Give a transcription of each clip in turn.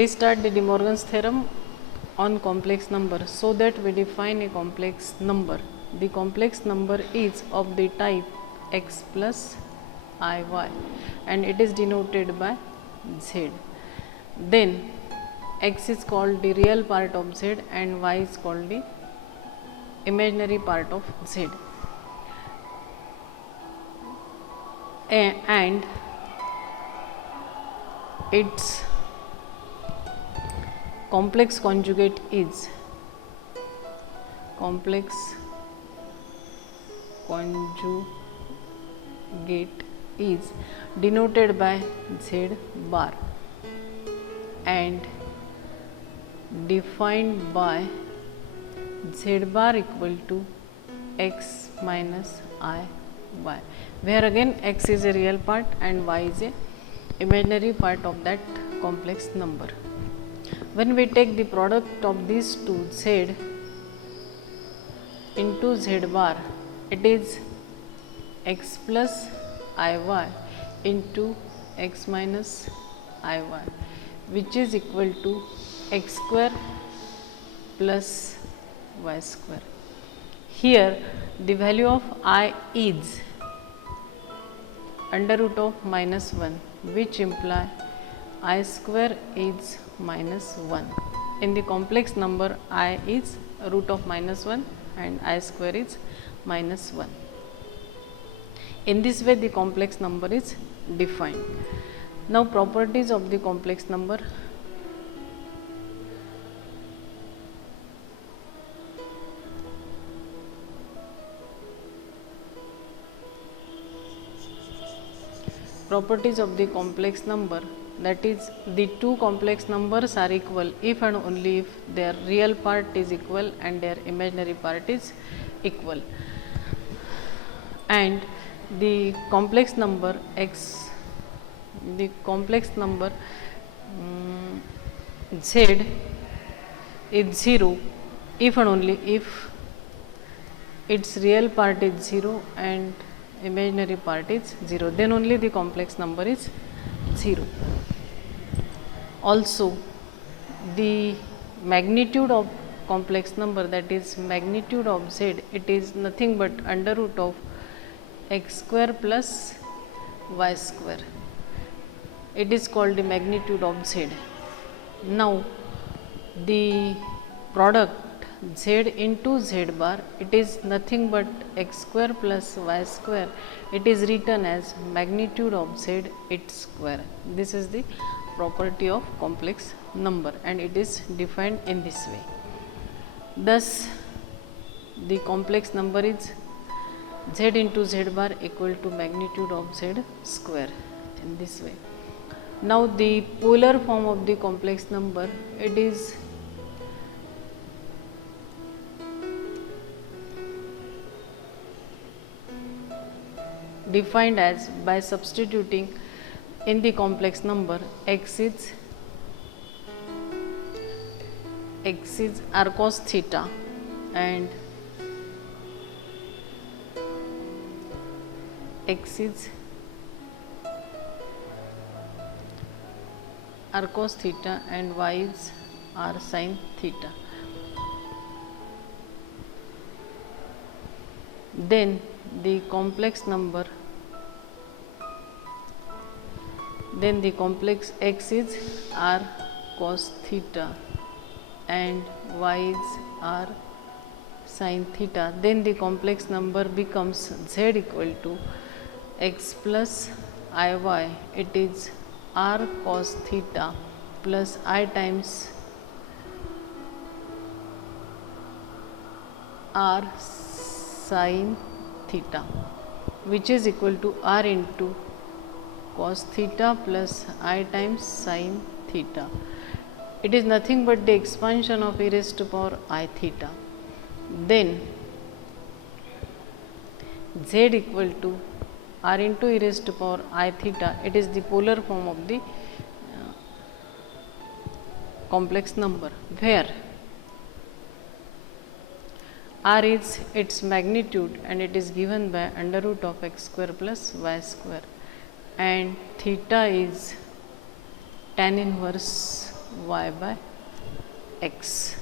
we start the De Morgan's theorem on complex number. So that we define a complex number. The complex number is of the type x plus iy and it is denoted by z. Then x is called the real part of z and y is called the imaginary part of z. And its complex conjugate is denoted by z bar and defined by z bar equal to x minus I y, where again x is a real part and y is a imaginary part of that complex number. When we take the product of these two, z into z bar, it is x plus iy into x minus iy, which is equal to x square plus y square. Here the value of I is under root of minus 1, which imply I square is minus 1. In the complex number, I is root of minus 1 and I square is minus 1. In this way the complex number is defined. Now properties of the complex number. Properties of the complex number, that is, the two complex numbers are equal if and only if their real part is equal and their imaginary part is equal. And the complex number z is 0 if and only if its real part is 0 and imaginary part is 0, then only the complex number is 0. Also, the magnitude of complex number, that is magnitude of z, it is nothing but under root of x square plus y square. It is called the magnitude of z. Now, the product z into z bar, it is nothing but x square plus y square. It is written as magnitude of z its square. This is the property of complex number and it is defined in this way. Thus, the complex number is z into z bar equal to magnitude of z square in this way. Now, the polar form of the complex number, it is defined as by substituting in the complex number x is r cos theta and x is r cos theta and y is r sin theta. Then the complex number, then the complex x is r cos theta and y is r sin theta. Then the complex number becomes z equal to x plus iy, it is r cos theta plus I times r sin theta, which is equal to r into cos theta plus I times sin theta. It is nothing but the expansion of e raised to power I theta. Then z equal to r into e raised to power I theta, it is the polar form of the complex number, where r is its magnitude and it is given by under root of x square plus y square, and theta is tan inverse y by x.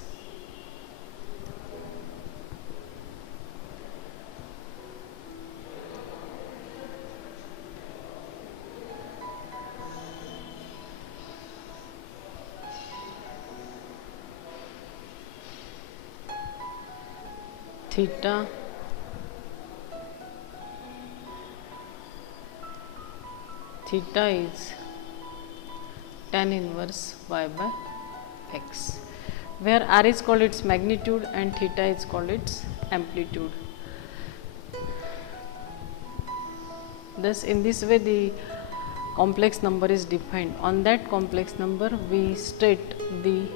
Theta is tan inverse y by x, where r is called its magnitude and theta is called its amplitude. Thus, in this way the complex number is defined. On that complex number we state the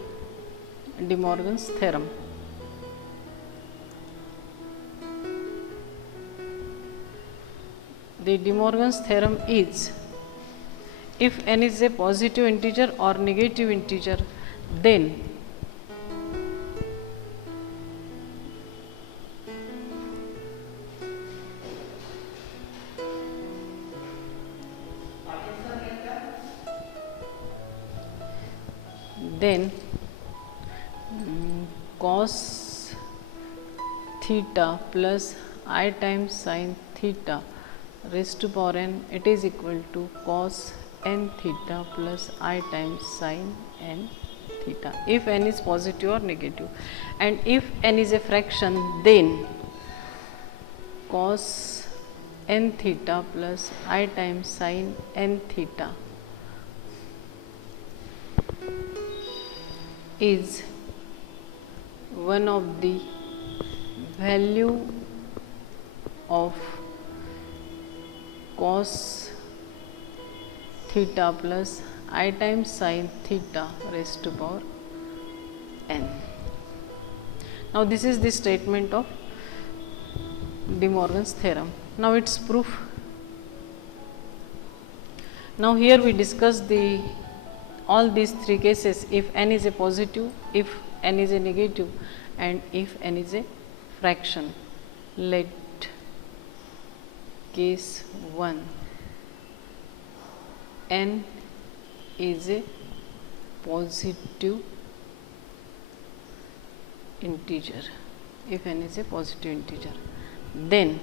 De Morgan's theorem. The De Morgan's theorem is, if n is a positive integer or negative integer, then cos theta plus I times sin theta raised to power n, it is equal to cos n theta plus I times sin n theta, if n is positive or negative. And if n is a fraction, then cos n theta plus I times sin n theta is one of the value of cos theta plus I times sin theta raised to power n. Now, this is the statement of De Morgan's theorem. Now, its proof. Now, here we discuss all these three cases: if n is a positive, if n is a negative, and if n is a fraction. Let case 1, n is a positive integer. If n is a positive integer, then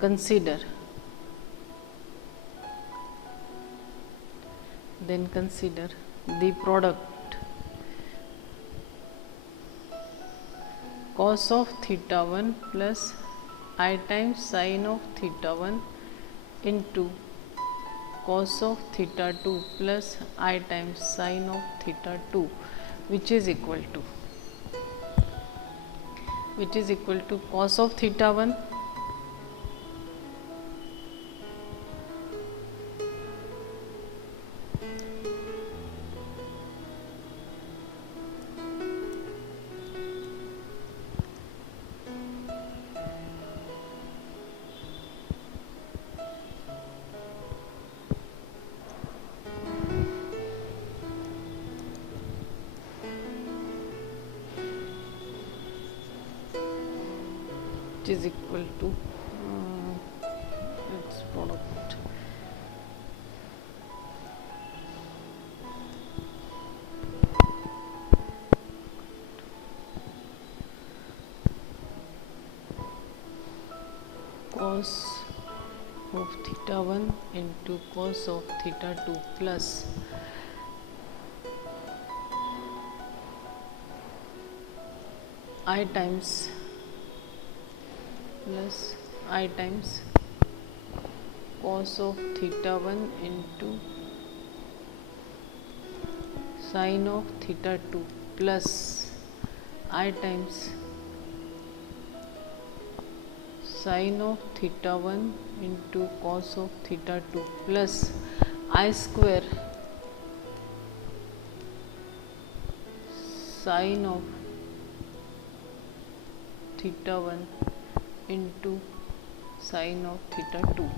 consider the product cos of theta 1 plus I times sin of theta 1 into cos of theta 2 plus I times sin of theta 2, which is equal to cos of theta 1 is equal to its product cos of theta 1 into cos of theta 2 plus I times cos of theta 1 into sin of theta 2 plus I times sin of theta 1 into cos of theta 2 plus I square sin of theta 1 into sin of theta 2.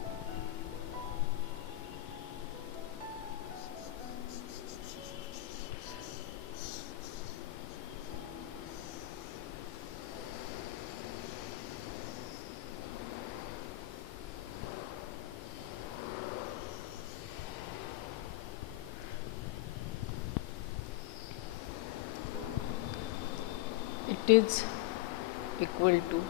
it is equal to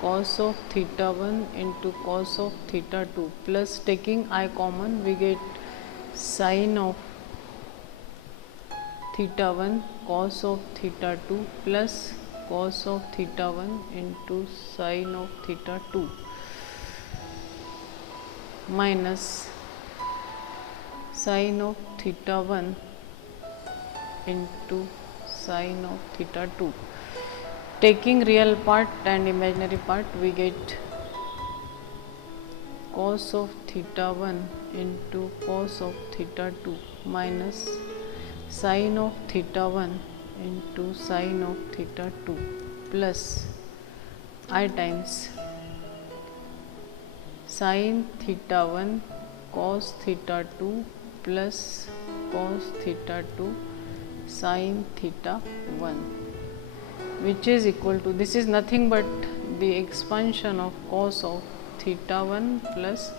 cos of theta 1 into cos of theta 2 plus, taking I common, we get sin of theta 1 cos of theta 2 plus cos of theta 1 into sin of theta 2 minus sin of theta 1 into sin of theta 2. Taking real part and imaginary part, we get cos of theta 1 into cos of theta 2 minus sin of theta 1 into sin of theta 2 plus I times sin theta 1 cos theta 2 plus cos theta 2 sin theta 1, which is equal to, this is nothing but the expansion of cos of theta 1 plus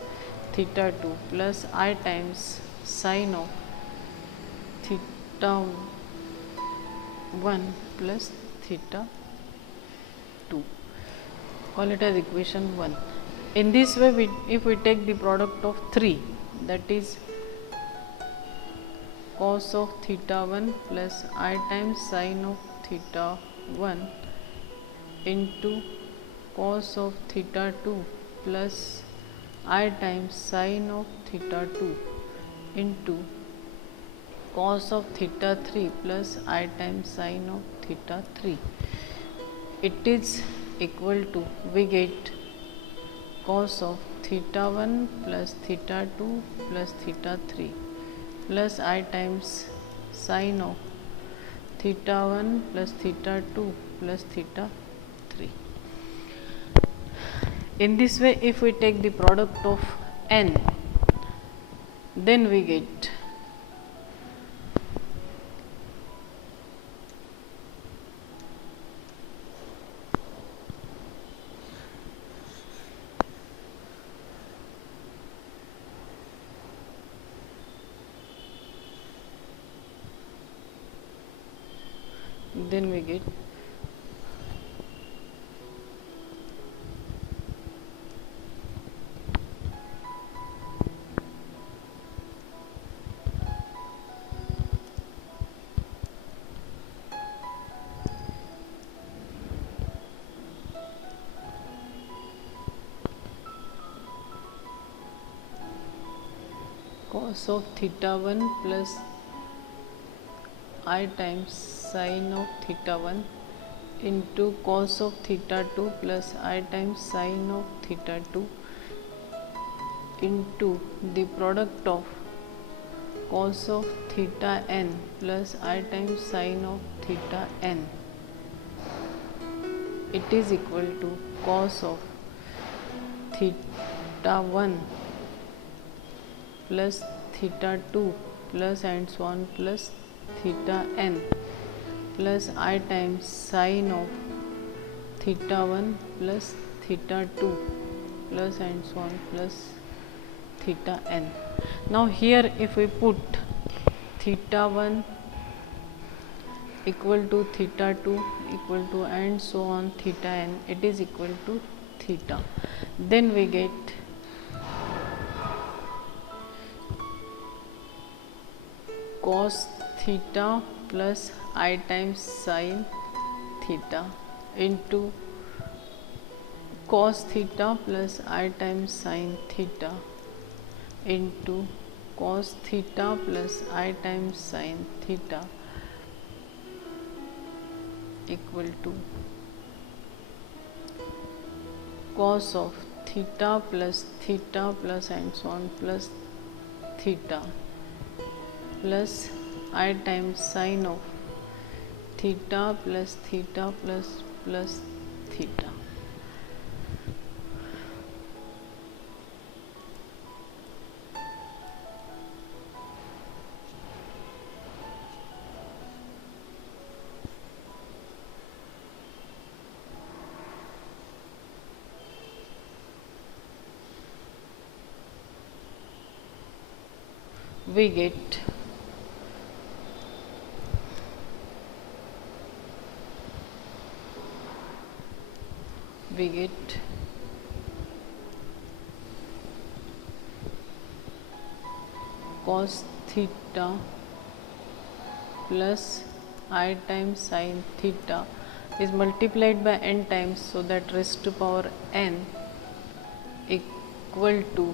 theta 2 plus I times sin of theta 1 plus theta 2. Call it as equation 1. In this way, if we take the product of 3, that is cos of theta 1 plus I times sin of theta 1 into cos of theta 2 plus I times sin of theta 2 into cos of theta 3 plus I times sin of theta 3. It is equal to, we get cos of theta 1 plus theta 2 plus theta 3 plus I times sin of theta 1 plus theta 2 plus theta 3. In this way, if we take the product of n, then we get cos of theta 1 plus I times sin of theta 1 into cos of theta 2 plus I times sin of theta 2 into the product of cos of theta n plus I times sin of theta n. It is equal to cos of theta 1 plus theta 2 plus and so on plus theta n plus I times sin of theta 1 plus theta 2 plus and so on plus theta n. Now here if we put theta 1 equal to theta 2 equal to and so on theta n, it is equal to theta, then we get cos theta plus I times sin theta into cos theta plus I times sin theta into cos theta plus I times sin theta equal to cos of theta plus and so on plus theta plus I times sin of theta plus theta plus theta. We get we get cos theta plus I times sin theta is multiplied by n times, so that raised to power n equal to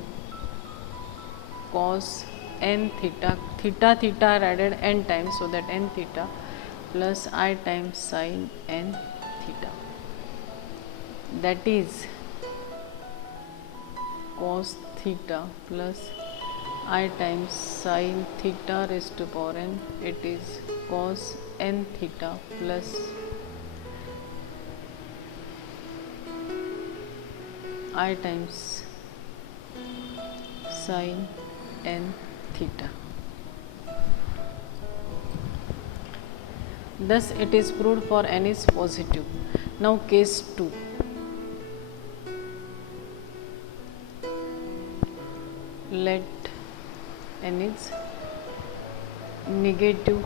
cos n theta, theta are added n times, so that n theta plus I times sin n theta, that is cos theta plus I times sin theta raised to power n, it is cos n theta plus I times sin n theta. Thus it is proved for n is positive. Now case 2. Let n is negative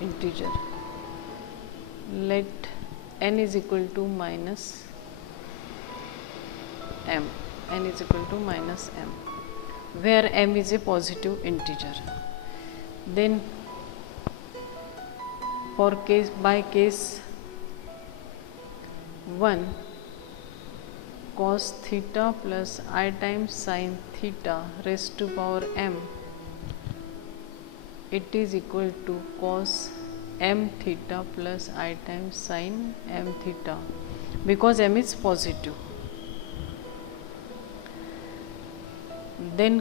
integer. Let n is equal to minus m, n is equal to minus m, where m is a positive integer. Then for case 1, cos theta plus I times sin theta raised to power m, it is equal to cos m theta plus I times sin m theta, because m is positive. Then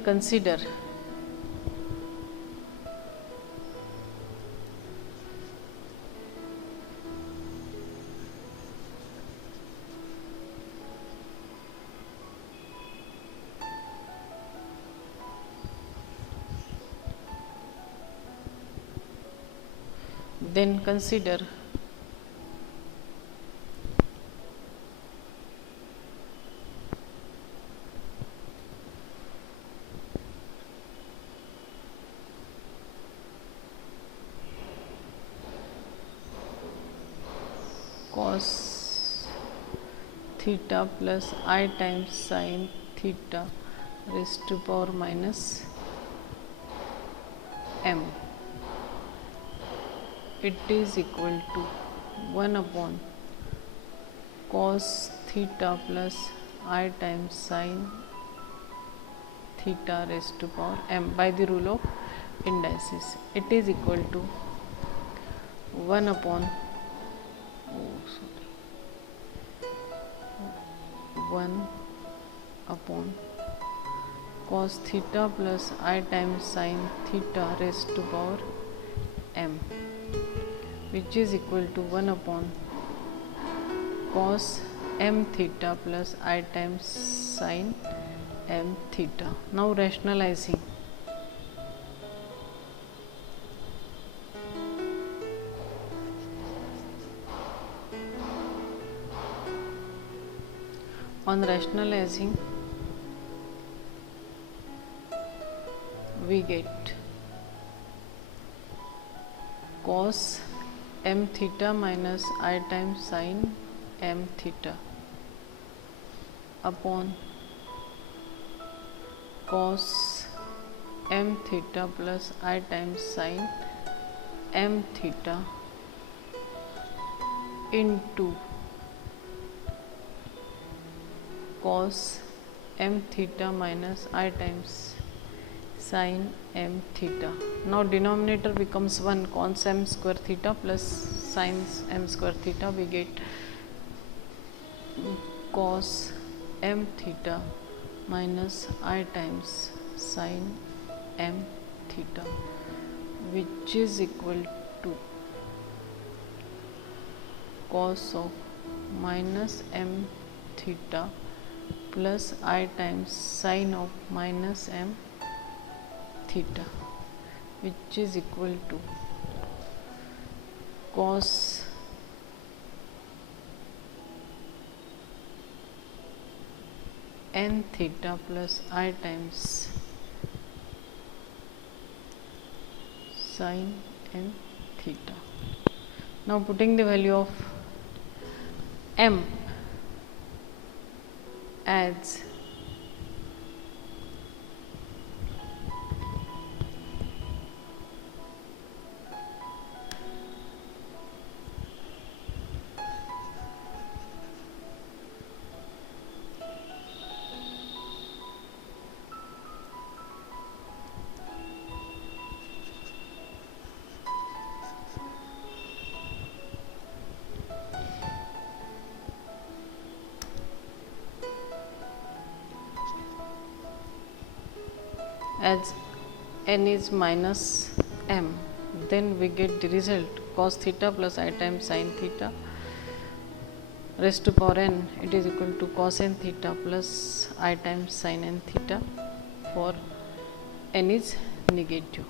consider cos theta plus I times sin theta raised to power minus m, it is equal to 1 upon cos theta plus I times sin theta raised to power m by the rule of indices. It is equal to 1 upon 1 upon cos theta plus I times sin theta raised to power m, which is equal to 1 upon cos m theta plus I times sin m theta. Now rationalizing, on rationalizing we get cos m theta minus I times sin m theta upon cos m theta plus I times sin m theta into cos m theta minus I times sin m theta. Now denominator becomes 1, cos m square theta plus sin m square theta, we get cos m theta minus I times sin m theta, which is equal to cos of minus m theta plus I times sin of minus m theta, which is equal to cos n theta plus I times sin n theta. Now putting the value of m as n is minus m, then we get the result cos theta plus I times sin theta raised to power n, it is equal to cos n theta plus I times sin n theta for n is negative.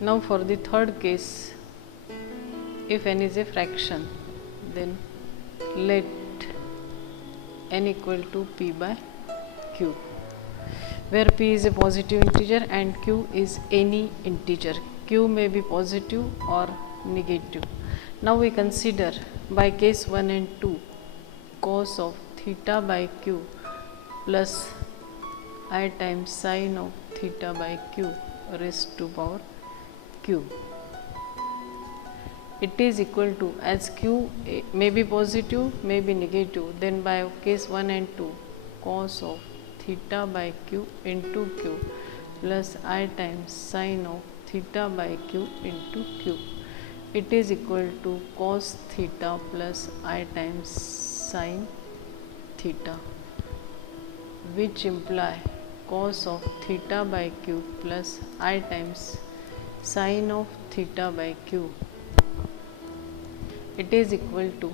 Now for the third case, if n is a fraction, then let n equal to p by q, where p is a positive integer and q is any integer. Q may be positive or negative. Now we consider by case 1 and 2 cos of theta by q plus I times sin of theta by q raised to power q. It is equal to, as q may be positive, may be negative, then by case 1 and 2 cos of theta by q into q plus I times sin of theta by q into q. It is equal to cos theta plus I times sin theta, which imply cos of theta by q plus I times sin of theta by q. It is equal to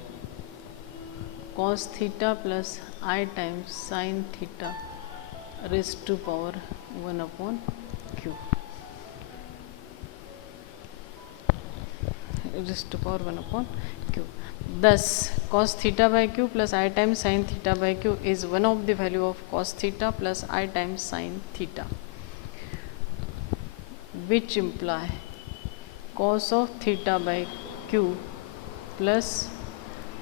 cos theta plus I times sin theta raised to power 1 upon q. Raised to power 1 upon q. Thus, cos theta by q plus I times sin theta by q is one of the value of cos theta plus I times sin theta, which imply cos of theta by q plus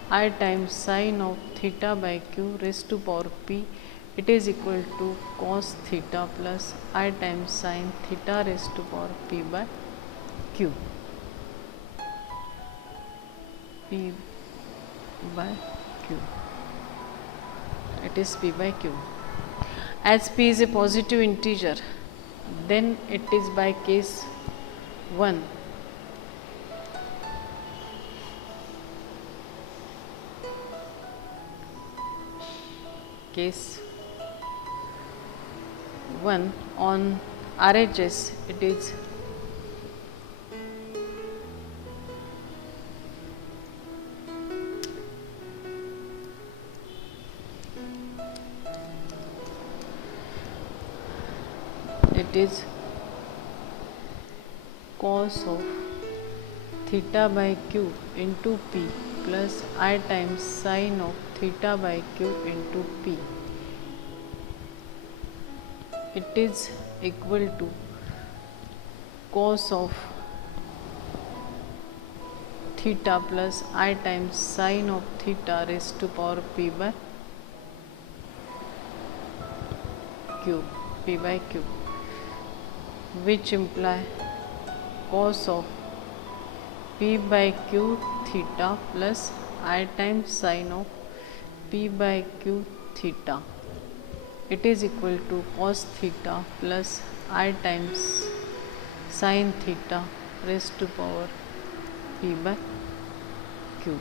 I times sin of theta by q raised to power p. It is equal to cos theta plus I times sin theta raised to power p by q. P by q. It is p by q. As p is a positive integer, then it is by case 1 case 1 on RHS, it is cos of theta by q into p plus I times sin of theta by q into p. It is equal to cos of theta plus I times sin of theta raised to power p by q, p by q, which imply cos of p by q theta plus I times sin of p by q theta. It is equal to cos theta plus I times sin theta raised to power p by q.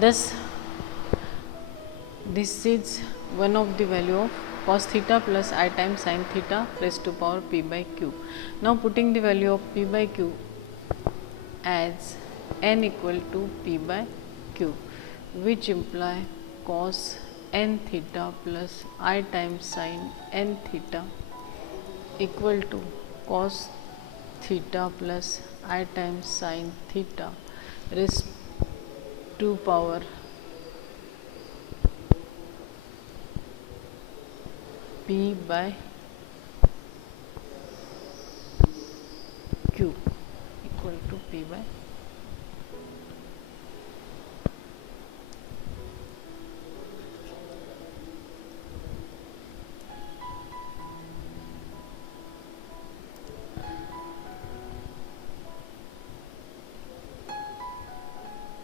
Thus, this is one of the value of cos theta plus I times sin theta raised to power p by q. Now putting the value of p by q as n equal to p by q, which imply cos n theta plus I times sin n theta equal to cos theta plus I times sin theta raised to power p by Q equal to P by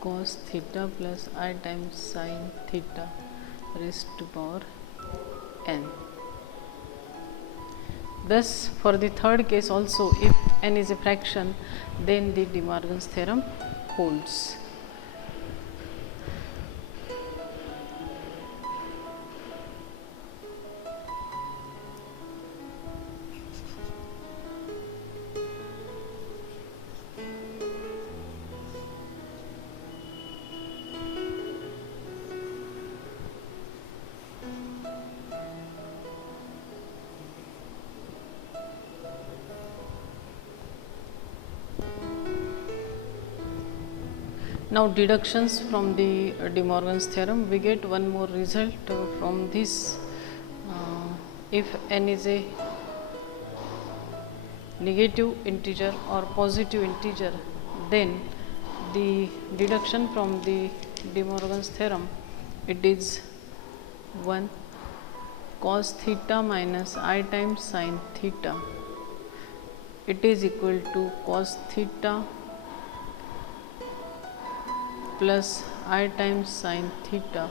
cos theta plus I times sin theta raised to power n. Thus, for the third case also, if n is a fraction, then the De Morgan's theorem holds. Now, deductions from the De Morgan's theorem, we get one more result from this. If n is a negative integer or positive integer, then the deduction from the De Morgan's theorem, it is 1 cos theta minus I times sin theta, it is equal to cos theta plus I times sin theta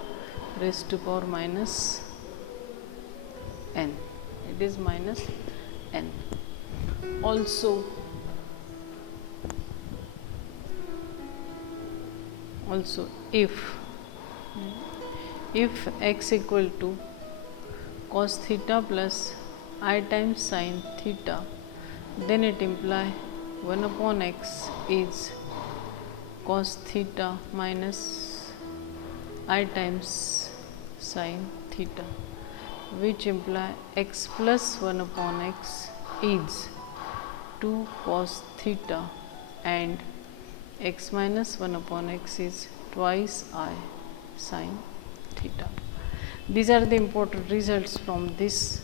raised to power minus n. It is minus n. Also if x equal to cos theta plus I times sin theta, then it imply 1 upon x is cos theta minus I times sin theta, which imply x plus 1 upon x is 2 cos theta and x minus 1 upon x is twice I sin theta. These are the important results from this.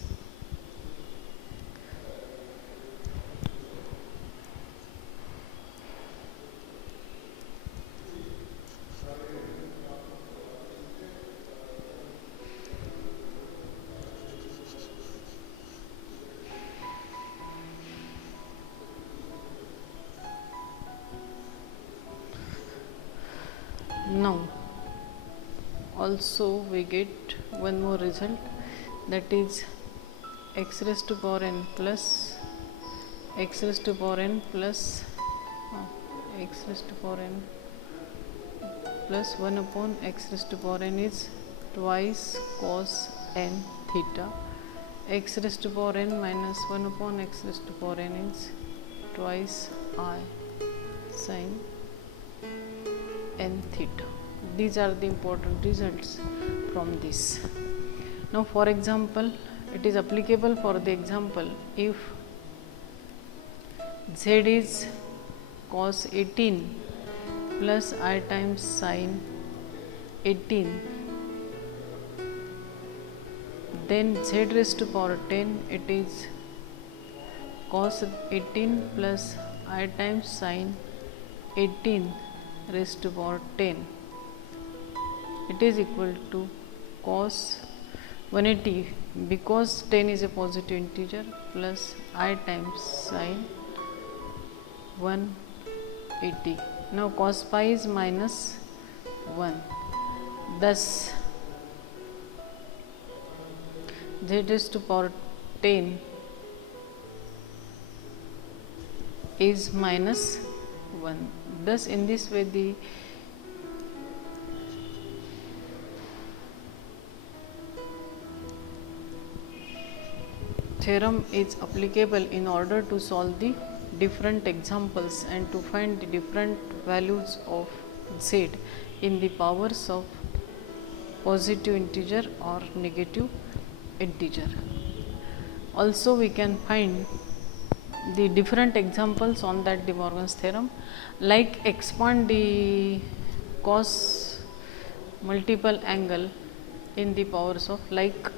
Now, also we get one more result, that is x raised to power n plus x raised to power n plus x raised to power n plus 1 upon x raised to power n is twice cos n theta, x raised to power n minus 1 upon x raised to power n is twice I sin n theta. These are the important results from this. Now, for example, it is applicable for the example if z is cos 18 plus I times sin 18, then z raised to power 10, it is cos 18 plus I times sin 18 raised to power 10, it is equal to cos 180, because 10 is a positive integer, plus I times sin 180. Now cos pi is minus 1, thus z raised to power 10 is minus 1. Thus, in this way the theorem is applicable in order to solve the different examples and to find the different values of z in the powers of positive integer or negative integer. Also, we can find the different examples on that De Morgan's theorem, like expand the cos multiple angle in the powers of, like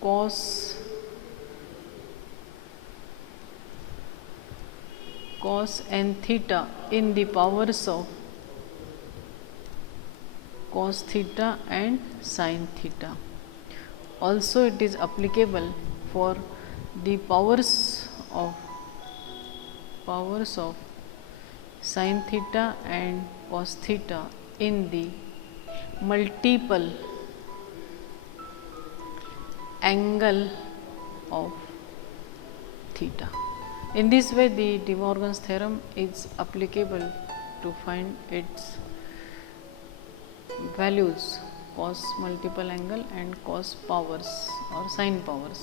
cos cos n theta in the powers of cos theta and sin theta. Also it is applicable for the powers of sin theta and cos theta in the multiple angle of theta. In this way the De Morgan's theorem is applicable to find its values cos multiple angle and cos powers or sin powers.